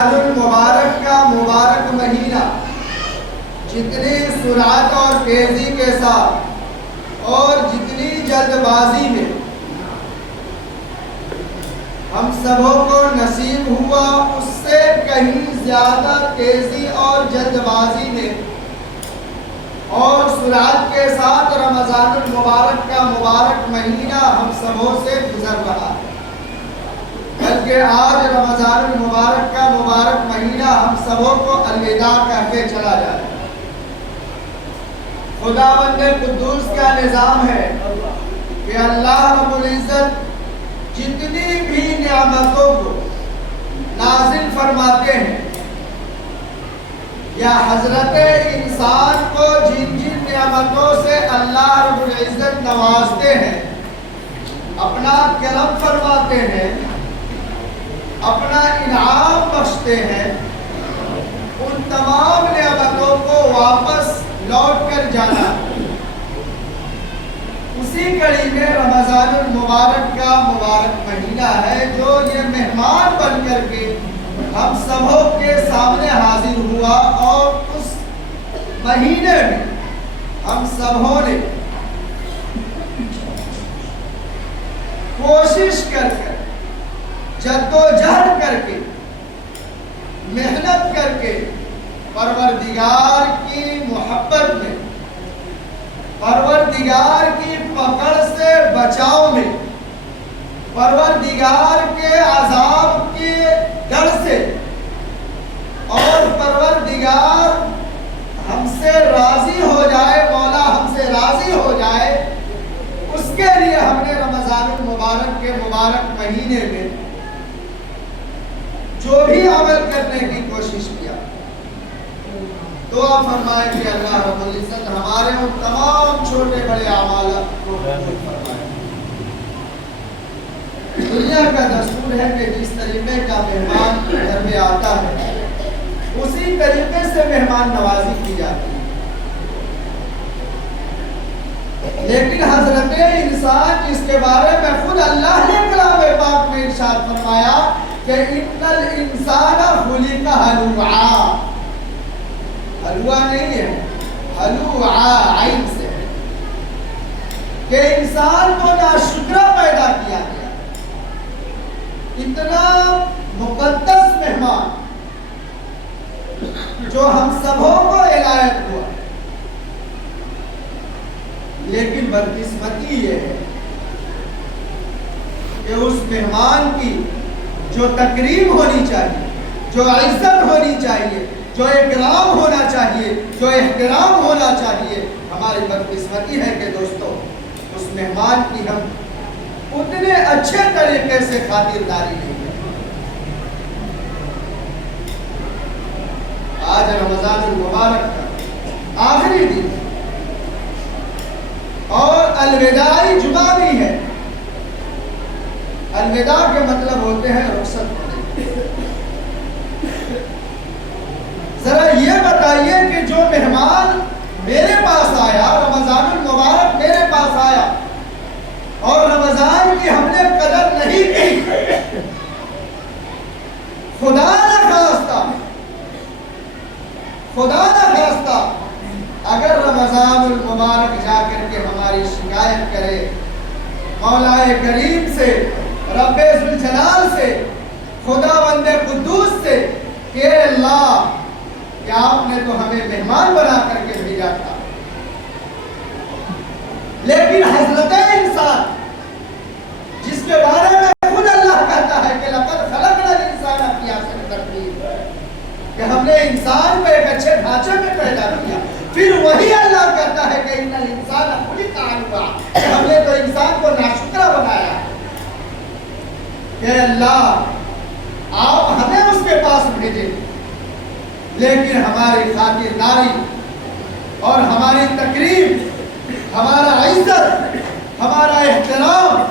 المبارک کا مبارک مہینہ جتنی سرعت اور تیزی کے ساتھ اور جتنی جلد بازی میں ہم سبوں کو نصیب ہوا، اس سے کہیں زیادہ تیزی اور جلد بازی میں اور سرعت کے ساتھ رمضان المبارک کا مبارک مہینہ ہم سبوں سے گزر رہا ہے، بلکہ آج رمضان المبارک کا مبارک مہینہ ہم سبوں کو الوداع کہہ کے چلا جائے۔ خداوند قدوس کا نظام ہے کہ اللہ رب العزت جتنی بھی نعمتوں کو نازل فرماتے ہیں یا حضرت انسان کو جن جن نعمتوں سے اللہ رب العزت نوازتے ہیں، اپنا کرم فرماتے ہیں، اپنا انعام بخشتے ہیں، ان تمام نعمتوں کو واپس لوٹ کر جانا، اسی کڑی میں رمضان المبارک کا مبارک مہینہ ہے جو یہ مہمان بن کر کے ہم سبوں کے سامنے حاضر ہوا، اور اس مہینے میں ہم سبوں نے کوشش کر جدوجہد کر کے محنت کر کے پروردگار کی محبت میں، پروردگار کی پکڑ سے بچاؤ میں، پروردگار کے عذاب کے ڈر سے اور پروردگار ہم سے راضی ہو جائے، مولا ہم سے راضی ہو جائے، اس کے لیے ہم نے رمضان المبارک کے مبارک مہینے میں جو بھی عمل کرنے کی کوشش کیا، دعا فرمائے کہ اللہ رب العزت ہمارے ان تمام چھوٹے بڑے اعمالات کو قبول فرمائے۔ دنیا کا دستور ہے کہ جس طریقے کا مہمان گھر میں آتا ہے اسی طریقے سے مہمان نوازی کی جاتی ہے، لیکن حضرت انسان جس کے بارے میں خود اللہ نے کلام پاک میں ارشاد فرمایا کہ ان الانسان خلق ہلوعا، ہلوا نہیں ہے، ہلوعا عین سے ہے، کہ انسان کو ناشکرا پیدا کیا گیا۔ اتنا مقدس مہمان جو ہم سبوں کو عنایت ہوا، لیکن بدقسمتی یہ ہے کہ اس مہمان کی جو تکریم ہونی چاہیے، جو عزت ہونی چاہیے، جو اکرام ہونا چاہیے، جو احترام ہونا چاہیے، ہماری بدقسمتی ہے کہ دوستو اس مہمان کی ہم اتنے اچھے طریقے سے خاطرداری نہیں کرتے۔ آج رمضان المبارک کا آخری دن اور الوداعی جمعہ بھی ہے۔ الوداع کے مطلب ہوتے ہیں رخصت ہونے۔ ذرا یہ بتائیے کہ جو مہمان میرے پاس آیا، رمضان المبارک میرے پاس آیا اور رمضان کی ہم نے قدر نہیں کی، خدا نہ خواستہ اگر رمضان المبارک جا کر کے ہماری شکایت کرے مولا کریم سے، رب ذوالجلال سے، خداوند قدوس سے کہ اللہ کہ آپ نے تو ہمیں مہمان بنا کر کے بھیجا تھا، لیکن حضرت انسان جس کے بارے میں خود اللہ کہتا ہے کہ لقد خلقنا الانسان فی احسن تقویم، کہ ہم نے انسان کو ایک اچھے ڈھانچے میں پیدا کیا، پھر وہی اللہ کہتا ہے کہ ان الانسان خلق ہلوعا، کہ ہم نے تو انسان کو ناشکرا بنایا کہ اللہ آپ ہمیں اس کے پاس بھیجے، لیکن ہماری خاطرداری اور ہماری تکریم، ہمارا عزت، ہمارا احترام،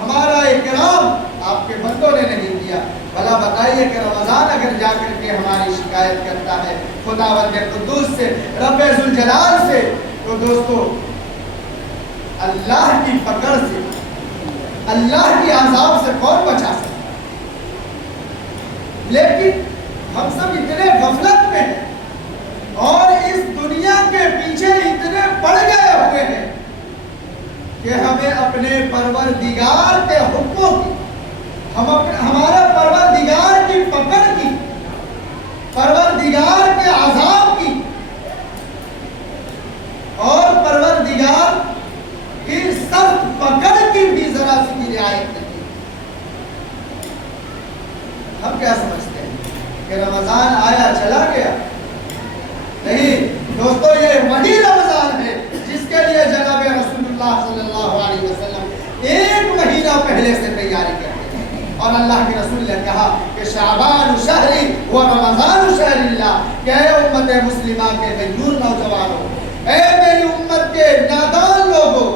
ہمارا اکرام آپ کے بندوں نے نہیں دیا۔ بھلا بتائیے کہ رمضان اگر جا کر کے ہماری شکایت کرتا ہے خداوند قدوس سے، رب ذوالجلال سے، تو دوستو اللہ کی پکڑ سے، اللہ کی عذاب سے کون بچا سکتا؟ لیکن ہم سب اتنے غفلت میں ہیں اور اس دنیا کے پیچھے اتنے پڑ گئے ہوئے ہیں کہ ہمیں اپنے پروردگار کے حکموں کی، ہمارے پروردگار کی پکڑ کی، پروردگار کے عذاب کی اور پروردگار کی سخت پکڑ کی بھی ذرا سی بھی رعایت نہیں۔ ہم کیا سمجھتے ہیں کہ رمضان آیا چلا گیا؟ نہیں دوستو، یہ وہی رمضان ہے جس کے لیے جناب رسول اللہ صلی اللہ علیہ وسلم ایک مہینہ پہلے سے تیاری کرتے ہیں، اور اللہ کے رسول نے کہا کہ شعبان شہری و رمضان شہر اللہ، کہ اے امت مسلمہ کے غیور نوجوانوں، اے میری امت کے نادان لوگوں،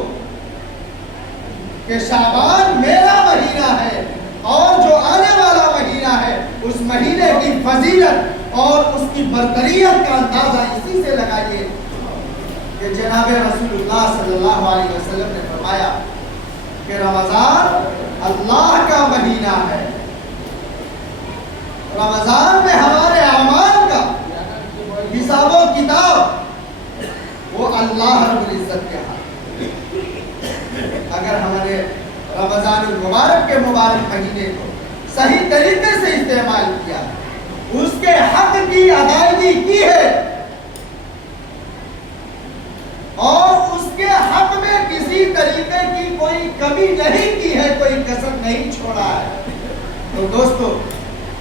کہ شعبان میرا مہینہ ہے اور جو آنے والا مہینہ ہے اس مہینے کی فضیلت اور اس کی برتریت کا اندازہ اسی سے لگائیے کہ جناب رسول اللہ صلی اللہ علیہ وسلم نے فرمایا کہ رمضان اللہ کا مہینہ ہے، رمضان میں ہمارے اعمال کا حساب و کتاب وہ اللہ رب العزت کے ہاتھ۔ اگر ہمارے رمضان المبارک کے مبارک مہینے کو صحیح طریقے سے استعمال کیا، اس کے حق کی ادائیگی کی ہے اور اس کے حق میں کسی طریقے کی کوئی کمی نہیں کی ہے، کوئی کسر نہیں چھوڑا ہے، تو دوستو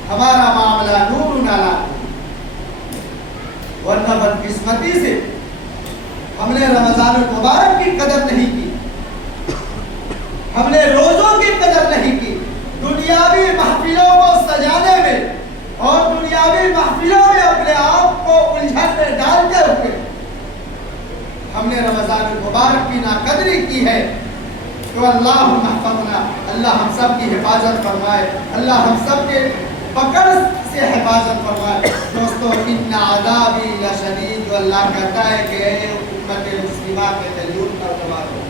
ہمارا معاملہ نور نالا، ورنہ بدقسمتی سے ہم نے رمضان المبارک کی قدر نہیں کی، ہم نے روزوں کی قدر نہیں کی، دنیاوی محفلوں کو سجانے میں اور دنیاوی محفلوں میں اپنے آپ کو الجھن میں ڈالتے ہوئے ہم نے رمضان المبارک کی ناقدری کی ہے۔ تو اللہ محفظنا، اللہ ہم سب کی حفاظت فرمائے، اللہ ہم سب کے پکڑ سے حفاظت فرمائے۔ دوستو ان عذابی لشدید، اللہ کہتا ہے کہ اے امت مسلمہ کے غیور نوجوانوں،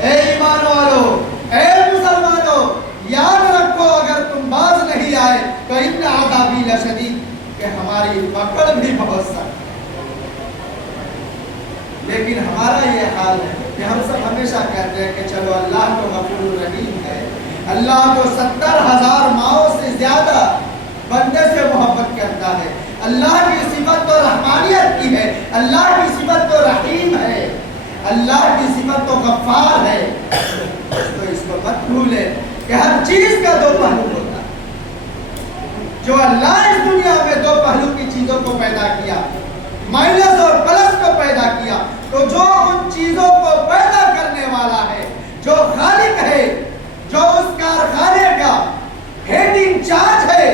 اے ایمان والو، اے مسلمانوں، یاد رکھو اگر تم باز نہیں آئے تو ان عذابی لشدید، کہ ہماری پکڑ بھی بہت سخت ہے۔ لیکن ہمارا یہ حال ہے کہ ہم سب ہمیشہ کہتے ہیں کہ چلو اللہ تو غفور الرحیم ہے، اللہ تو 70,000 ماؤں سے زیادہ بندے سے محبت کرتا ہے، اللہ کی صفت تو رحمانیت کی ہے، اللہ کی صفت تو رحیم ہے، اللہ کی صفت تو غفار ہے۔ تو اس کو مت بھولے کہ ہر چیز کا دو پہلو ہوتا ہے۔ جو اللہ اس دنیا میں دو پہلو کی چیزوں کو پیدا کیا، مائنس اور پلس کو پیدا کیا، تو جو ان چیزوں کو پیدا کرنے والا ہے، جو خالق ہے، جو اس کارخانے کا ہیڈ ان چارج ہے،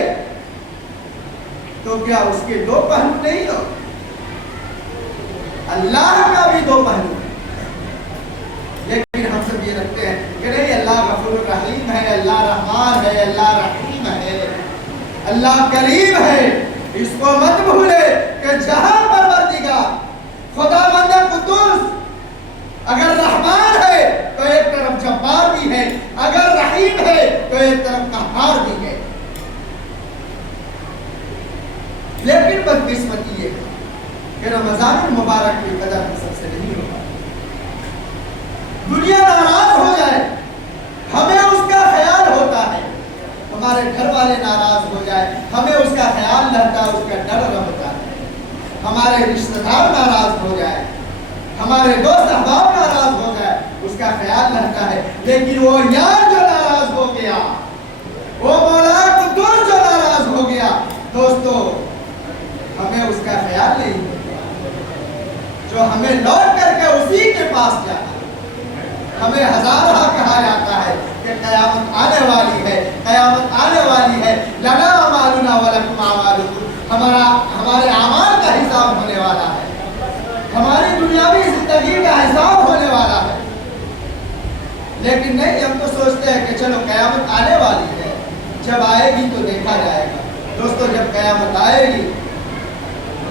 تو کیا اس کے دو پہلو نہیں ہو؟ اللہ کا بھی دو پہلو ہے، لیکن ہم سب یہ رکھتے ہیں کہ نہیں اللہ غفور الرحیم ہے، اللہ رحمان ہے، اللہ رحیم ہے، اللہ کریم ہے۔ اس کو مت بھولے کہ جہاں پروردگار خدا بند قدوس اگر رحمان ہے تو ایک طرف جبار بھی ہے، اگر رحیم ہے تو ایک طرف قہار بھی ہے۔ لیکن بدقسمتی یہ ہے کہ رمضان المبارک کی قدر ہم سب سے نہیں ہوگا۔ دنیا ناراض ہو جائے ہمیں اس کا خیال ہوتا ہے، ہمارے گھر والے ناراض ہو جائے ہمیں اس کا خیال رہتا ہے، اس کا ڈر رہتا ہے، ہمارے رشتہ دار ناراض ہو جائے، ہمارے دوست احباب ناراض ہو جائے، اس کا خیال رہتا ہے۔ لیکن وہ یار جو ناراض ہو گیا، وہ مولا قدوس جو ناراض ہو گیا، دوستو ہمیں اس کا خیال نہیں ہوتا، جو ہمیں لوٹ کر کے اسی کے پاس جاتا ہے۔ ہمیں ہزارہ کہا جاتا ہے کہ قیامت آنے والی ہے، قیامت آنے والی ہے، لنا اعمالنا ولکم اعمالکم، ہمارے اعمال کا حساب ہونے والا ہے، ہماری دنیاوی زندگی کا حساب ہونے والا ہے۔ لیکن نہیں، ہم تو سوچتے ہیں کہ چلو قیامت آنے والی ہے، جب آئے گی تو دیکھا جائے گا۔ دوستو جب قیامت آئے گی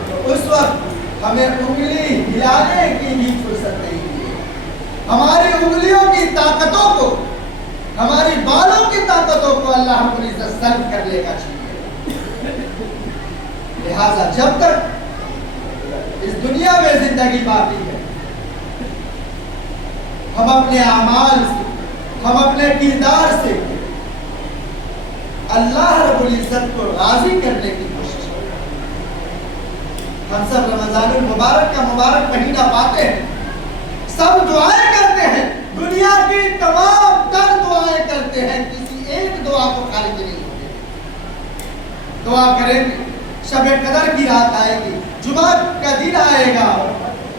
تو اس وقت ہمیں انگلی ہلانے کی بھی فرصت نہیں ہے، ہماری انگلیوں کی طاقتوں کو، ہماری بالوں کی طاقتوں کو اللہ رب العزت سلب کر لے گا۔ لہذا جب تک اس دنیا میں زندگی باقی ہے ہم اپنے اعمال سے ہم اپنے کردار سے اللہ رب العزت کو راضی کرنے کی کوشش کریں۔ ہم سب رمضان المبارک کا مبارک مہینہ پاتے ہیں، سب دعائیں کرتے ہیں، دنیا کی تمام تر دعائیں کرتے ہیں، کسی ایک دعا کو خارج نہیں ہوتے۔ دعا کریں گے شب قدر کی رات آئے گی، جمعہ کا دن آئے گا،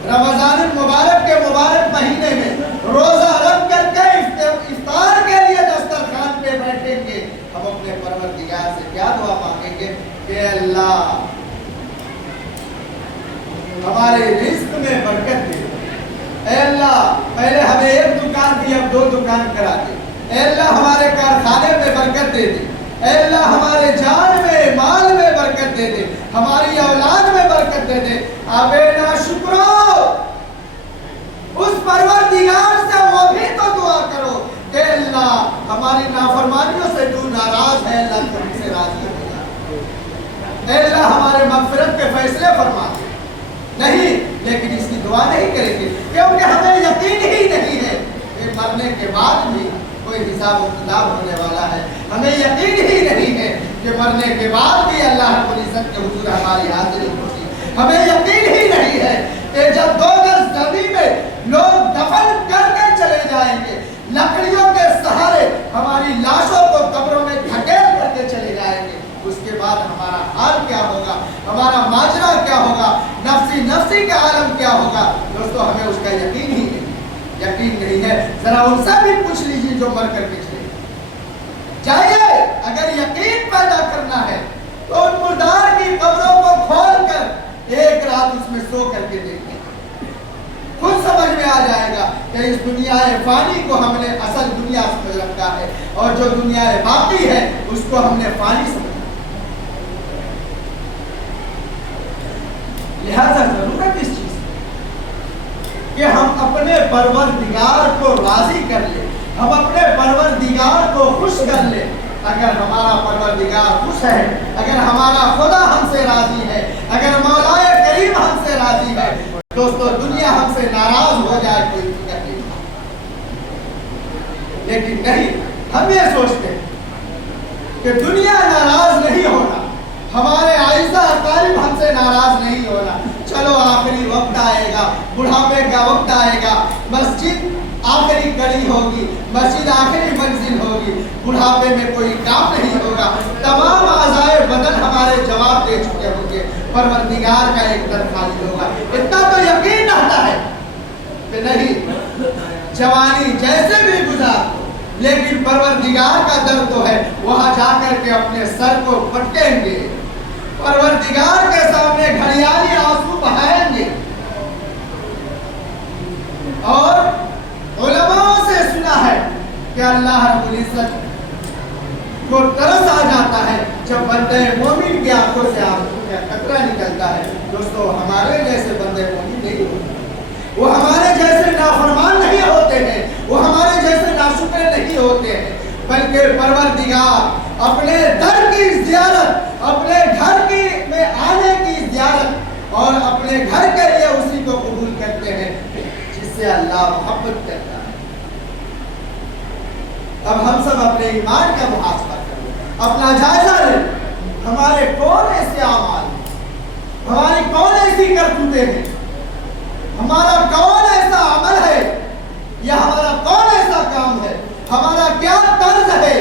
رمضان المبارک کے مبارک مہینے میں روزہ رکھ کر کے افطار کے لیے دسترخوان پہ بیٹھیں گے، ہم اپنے پروردگار سے کیا دعا مانگیں گے کہ اللہ ہمارے رزق میں برکت دے، اے اللہ پہلے ہمیں ایک دکان دی اب 2 دکان کرا دے، اے اللہ ہمارے کارخانے میں برکت دے دے، اے اللہ ہمارے جان میں مال میں برکت دے دے، ہماری اولاد میں برکت دے دے۔ آبے ناشکرو اس پروردگار سے وہ بھی تو دعا کرو کہ اللہ ہماری نافرمانیوں سے تو ناراض ہے، اللہ تو ہم سے راضی ہو جا، اے اللہ ہمارے مغفرت کے فیصلے فرما دے۔ نہیں، لیکن اس کی دعا نہیں کریں گے کیونکہ ہمیں یقین ہی نہیں ہے کہ مرنے کے بعد بھی کوئی حساب و کتاب ہونے والا ہے، ہمیں یقین ہی نہیں ہے کہ مرنے کے بعد بھی اللہ رب العزت کے حضور ہماری حاضری ہوگی، ہمیں یقین ہی نہیں ہے کہ جب 2 گز زمین میں لوگ دفن کر کے چلے جائیں گے، لکڑیوں کے سہارے ہماری لاشوں کو قبروں میں دھکیل کر کے چلے جائیں گے، اس کے بعد ہمارا حال کیا ہوگا، ہمارا ماجرا کیا ہوگا، نفسی کا عالم کیا ہوگا۔ دوستو ہمیں اس کا یقین ہی نہیں ہے، ذرا ان سے بھی پوچھ لیجیے جو مر کر کے چلے چاہیے۔ اگر یقین پیدا کرنا ہے تو ان مردار کی قبروں کو کھول کر ایک رات اس میں سو کر کے دیکھیں، خود سمجھ میں آ جائے گا کہ اس دنیا فانی کو ہم نے اصل دنیا سمجھ رکھا ہے اور جو دنیا باقی ہے اس کو ہم نے فانی سمجھا۔ لہذا ضرورت اس چیز کہ ہم اپنے پروردگار کو راضی کر لیں، ہم اپنے پروردگار کو خوش کر لیں۔ اگر ہمارا پروردگار خوش ہے، اگر ہمارا خدا ہم سے راضی ہے، اگر مولا کریم ہم سے راضی ہے، دوستو دنیا ہم سے ناراض ہو جائے کوئی فکر نہیں، لیکن نہیں، ہم یہ سوچتے ہیں کہ دنیا ناراض نہیں ہونا، ہمارے اعزاء اقارب ہم سے ناراض نہیں ہونا، چلو آخری وقت آئے گا، بڑھاپے کا وقت آئے گا، مسجد آخری کڑی ہوگی، مسجد آخری منزل ہوگی، بڑھاپے میں کوئی کام نہیں ہوگا، تمام اعضائے بدن ہمارے جواب دے چکے ہوں گے، پروردگار کا ایک در خالی ہوگا۔ اتنا تو یقین رہتا ہے کہ نہیں، جوانی جیسے بھی گزار لیکن پروردگار کا در تو ہے، وہاں جا کر کے اپنے سر کو پٹکیں گے، پروردگار کے سامنے گھڑیالی آنسو بہائیں گے۔ اور علماء سے سنا ہے کہ اللہ رب العزت کو ترس آ جاتا ہے جب بندے مومن کی آنکھوں سے آنسو کا قطرہ نکلتا ہے۔ دوستو ہمارے جیسے بندے مومن نہیں ہوتے، وہ ہمارے جیسے نافرمان نہیں ہوتے ہیں، وہ ہمارے جیسے ناشکر نہیں ہوتے ہیں، بلکہ پروردگار اپنے در کی زیارت، اپنے گھر کی میں آنے کی زیارت اور اپنے گھر کے لیے اسی کو قبول کرتے ہیں جس سے اللہ محبت کرتا ہے۔ اب ہم سب اپنے ایمان کا محاسبہ کریں، اپنا جائزہ لیں، ہمارے کون ایسے اعمال ہیں، ہماری کون ایسی کرتوتیں ہیں، ہمارا کون ایسا عمل ہے یا ہمارا کون ایسا کام ہے، ہمارا کیا طرز ہے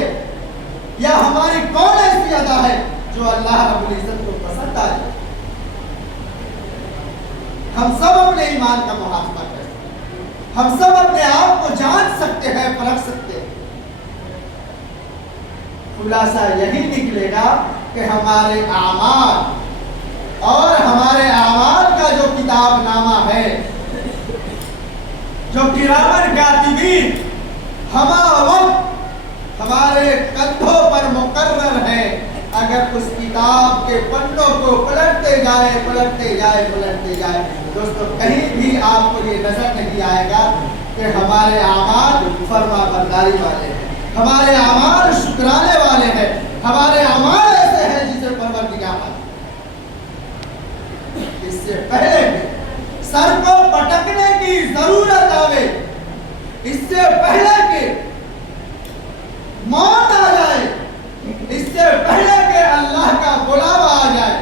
یا ہماری کون ایسی ادا ہے جو اللہ رب العزت کو پسند آئے۔ ہم سب اپنے ایمان کا محاسبہ کر سکتے ہیں، ہم سب اپنے آپ کو جان سکتے ہیں، پرکھ سکتے ہیں۔ خلاصہ یہی نکلے گا کہ ہمارے اعمال اور ہمارے اعمال کا جو کتاب نامہ ہے، جو کرامن کاتبین ہما وقت ہمارے کندھوں پر مقرر ہے، اگر اس کتاب کے پنوں کو پلٹتے جائے دوستو کہیں بھی آپ کو یہ نظر نہیں آئے گا کہ ہمارے اعمال فرما برداری والے ہیں، ہمارے اعمال شکرانے والے ہیں، ہمارے اعمال ایسے ہیں جسے پروردگار اس سے پہلے کہ سر کو پٹکنے کی ضرورت آوے، اس سے پہلے کہ موت آ جائے، اس سے پہلے کہ اللہ کا بلاوا آ جائے،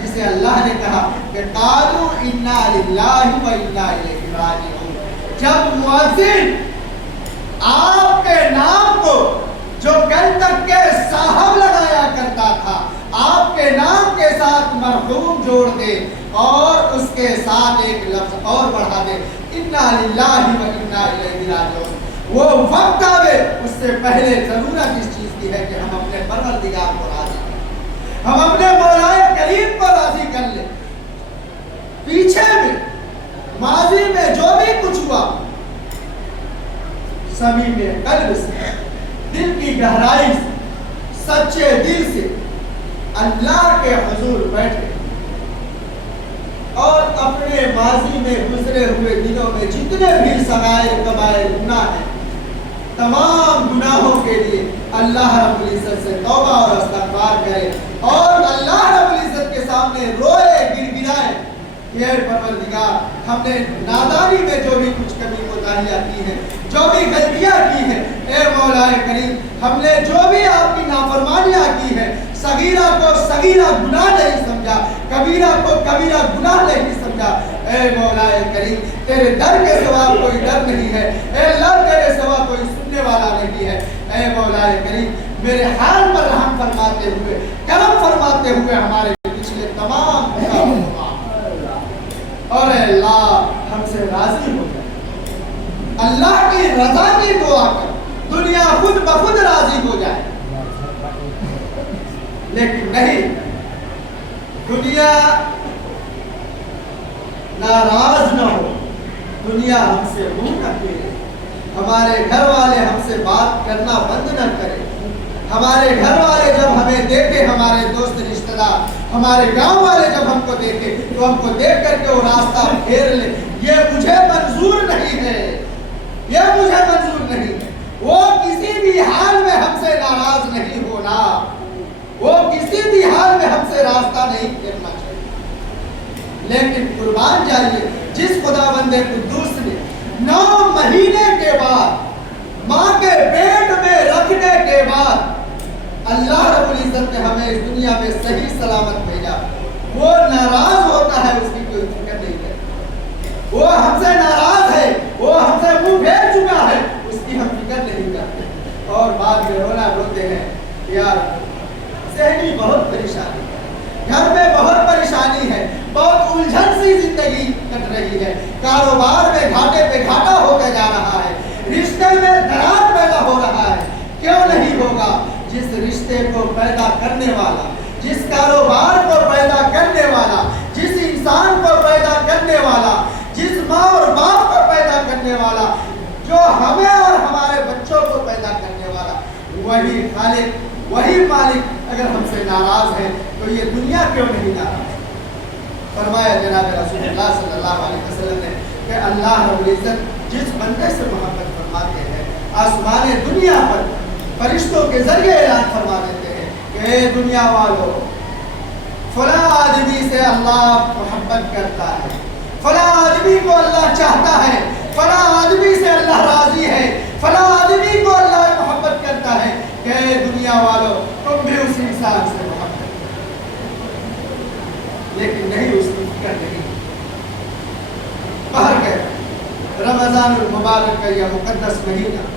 جسے اللہ نے کہا کہ قالوا انا للہ و انا الیہ راجعون، جب مؤذن آپ کے نام کو جو کل تک کے صاحب لگایا کرتا تھا آپ کے نام کے ساتھ مرحوم جوڑ دے اور اس کے ساتھ ایک لفظ اور بڑھا دے انا للہ و انا الیہ راجعون، وہ وقت آوے اس سے پہلے ضرورت اس چیز کی ہے کہ ہم اپنے پروردگار کو راضی کریں، ہم اپنے مولا کریم کو راضی کر لیں۔ پیچھے میں ماضی میں جو بھی کچھ ہوا صمیم قلب سے، دل کی گہرائی سے، سچے دل سے اللہ کے حضور بیٹھے اور اپنے ماضی میں گزرے ہوئے دنوں میں جتنے بھی صغائر کبائر گناہ ہیں تمام گناہوں کے لیے اللہ رب العزت سے توبہ اور استغفار کرے اور اللہ رب العزت کے سامنے روئے گڑگڑائے کہ اے پروردگار ہم نے نادانی میں جو بھی کچھ کمی کوتاہیاں کی ہیں، جو بھی غلطیاں کی ہیں، اے مولا کریم ہم نے جو بھی آپ کی نافرمانیاں کی ہیں، صغیرہ کو صغیرہ گناہ نہیں سمجھا، کبیرہ کو کبیرہ گناہ نہیں سمجھا، اے مولا کریم تیرے در کے سوا کوئی در نہیں ہے، اے اللہ تیرے سوا کوئی سننے والا نہیں ہے، اے مولا کریم میرے حال پر رحم فرماتے ہوئے کرم فرماتے ہوئے ہمارے پچھلے تمام گناہوں کو معاف اور اے اللہ ہم سے راضی ہو جائے، اللہ کی رضا کی دعا کر دنیا خود بخود راضی ہو جائے، لیکن نہیں، دنیا ناراض نہ ہو، دنیا ہم سے منہ نہ پھیرے، ہمارے گھر والے ہم سے بات کرنا بند نہ کرے، ہمارے گھر والے جب ہمیں دیکھے، ہمارے دوست رشتہ دار ہمارے گاؤں والے جب ہم کو دیکھے تو ہم کو دیکھ کر کے وہ راستہ پھیر لے، یہ مجھے منظور نہیں ہے، یہ مجھے منظور نہیں ہے، وہ کسی بھی حال میں ہم سے ناراض نہیں ہونا، وہ کسی بھی حال میں ہم سے راستہ نہیں پھیرنا چاہیے، لیکن قربان جائیے جس خداوند قدوس نے 9 مہینے کے بعد ماں کے پیٹ میں رکھنے کے بعد اللہ رب العزت نے ہمیں اس دنیا میں صحیح سلامت بھیجا، وہ ناراض ہوتا ہے اس کی کوئی فکر نہیں ہے، وہ ہم سے ناراض ہے، وہ ہم سے منہ پھیر چکا ہے، اس کی ہم فکر نہیں کرتے، اور بعد میں روتے ہیں یار ذہنی بہت پریشانی ہے، گھر میں بہت پریشانی ہے، بہت الجھن سی زندگی کٹ رہی ہے، کاروبار میں گھاٹے پہ گھاٹا ہوتا جا رہا ہے، رشتے میں دراز پیدا ہو رہا ہے، کیوں نہیں ہوگا؟ جس رشتے کو پیدا کرنے والا، جس کاروبار کو پیدا کرنے والا، جس انسان کو پیدا کرنے والا، جس ماں اور باپ کو پیدا کرنے والا، جو ہمیں اور ہمارے بچوں کو پیدا کرنے والا، وہی خالق، وہی مالک اگر ہم سے ناراض ہے تو یہ دنیا کیوں نہیں ناراض؟ فرمایا جناب رسول اللہ صلی اللہ علیہ وسلم نے کہ اللہ رب العزت جس بندے سے محبت فرماتے ہیں آسمان دنیا پر فرشتوں کے ذریعے اعلان فرما دیتے ہیں کہ اے دنیا والو فلاں آدمی سے اللہ محبت کرتا ہے، فلاں آدمی کو اللہ چاہتا ہے، فلاں آدمی سے اللہ راضی ہے، فلاں آدمی کو اللہ محبت کرتا ہے کہ اے دنیا والو تم بھی اس انسان سے محبت کرو، لیکن نہیں، اس کی فکر نہیں۔ باہر گئے رمضان المبارک کا یہ مقدس مہینہ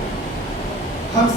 ہم